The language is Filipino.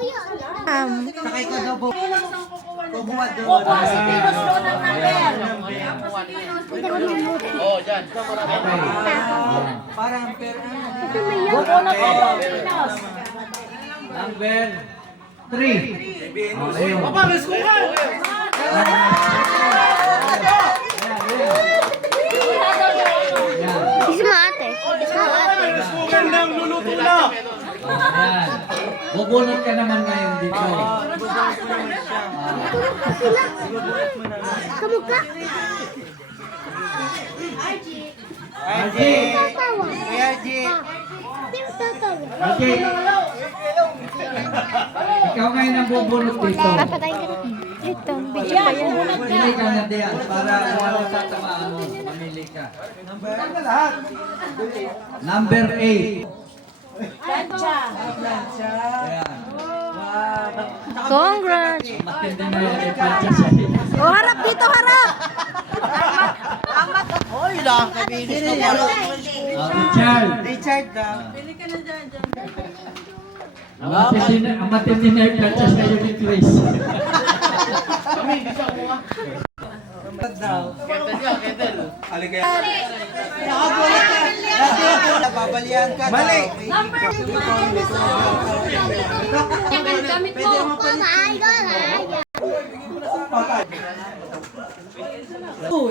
Sakay ka daw, Bob. Kukuha doon. Kukuha si Pinos doon ng number. Oh, dyan. Parang pera. Kukuha na po Pinos. Number 3. Papalis ko ka! Magandang luluto na! Ayan. Bubunot ka naman ngayon dito. Kamukha. RJ. RJ. Okay. Ikaw ngayon ang bubunot dito. Papatayin ka na. Ito, video pa yan. Pili ka na diyan para kung ano tatamaan mo. Mamili ka. Number 8. Plancha. Ayan. Congrats. Matindi na yan yung plancha sa iyo. Oh, harap dito, harap. Hoy, nakakabilis na pala. Richard. Richard daw. Ang matindi na yung plancha sa iyo ni Chris. Kami, hindi siya kumuha. Daw. Kendall niya, Kendall. Aligay. Nakagulat ka. Babalian ka. Mali. Gamit mo. Ay, gala. Oh,